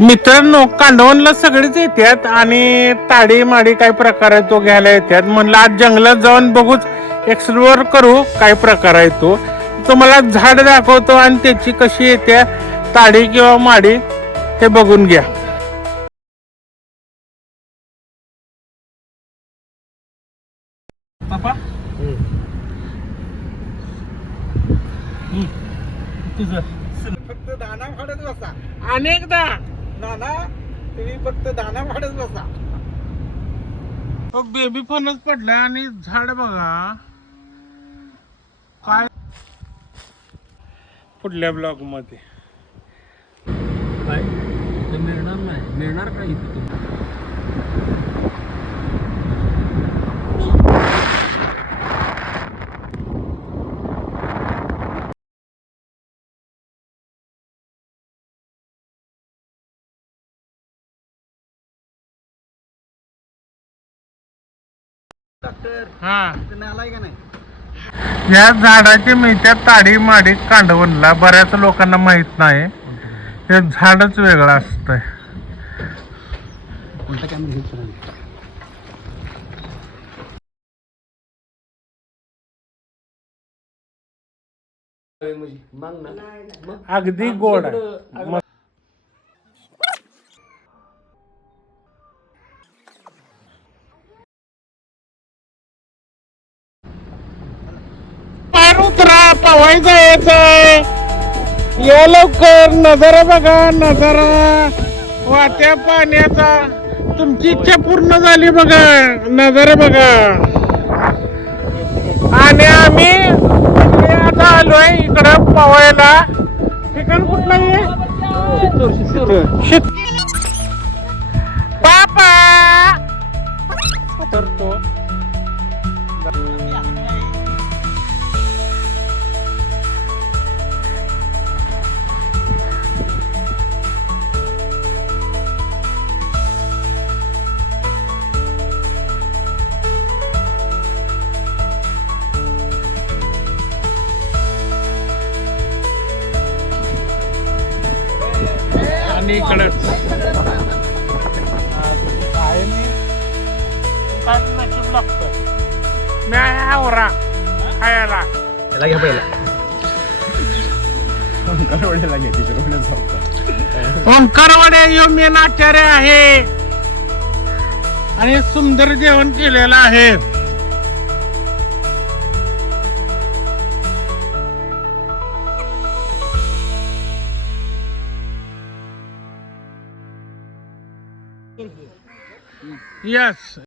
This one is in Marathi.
मित्रांनो, कांडवनला सगळेच येतात आणि ताडी माडी काय प्रकार आहे तो घ्यायला येतात. म्हणलं आज जंगलात जाऊन बघूच, एक्सप्लोअर करू काय प्रकार आहे तो. तुम्हाला झाड दाखवतो आणि त्याची कशी येते ताडी किंवा माडी हे बघून घ्या. फक्त दाना फाडत बसा. अनेकदा नाना तुम्ही फक्त दाना फाडत बसा. बेबी फणस पडला आणि झाड बघा काय. पुढल्या ब्लॉग मध्ये काय इथं मिळणार नाही. मिळणार का इथं तुम्हाला? डॉक्टर हा, नालाय का नाही? या झाडाची मिळत्या ताडी माडी कांडवनला बऱ्याच लोकांना माहित नाही. हे झाडच वेगळं असतंय. कोणता कॅमेरा घेत नाही. मग ना अगदी गोड आहे. पार उतरा, पवाय जायचंय. या लवकर. नजारा बघा, नजारा वाट्या पाण्याचा. तुमची इच्छा पूर्ण झाली बघा. नजारा बघा. आणि आम्ही आता आलोय इकडं पवायला. ठिकाण कुठलं आहे? पापा तर तो आणि इकडंच काय नाही. काय नशीब लागतं. मी आवरा खायला. त्याला घ्या पहिला. ओंकारवाडे यो मेन आचार्य आहे आणि सुंदर जेवण केलेलं आहे. यस.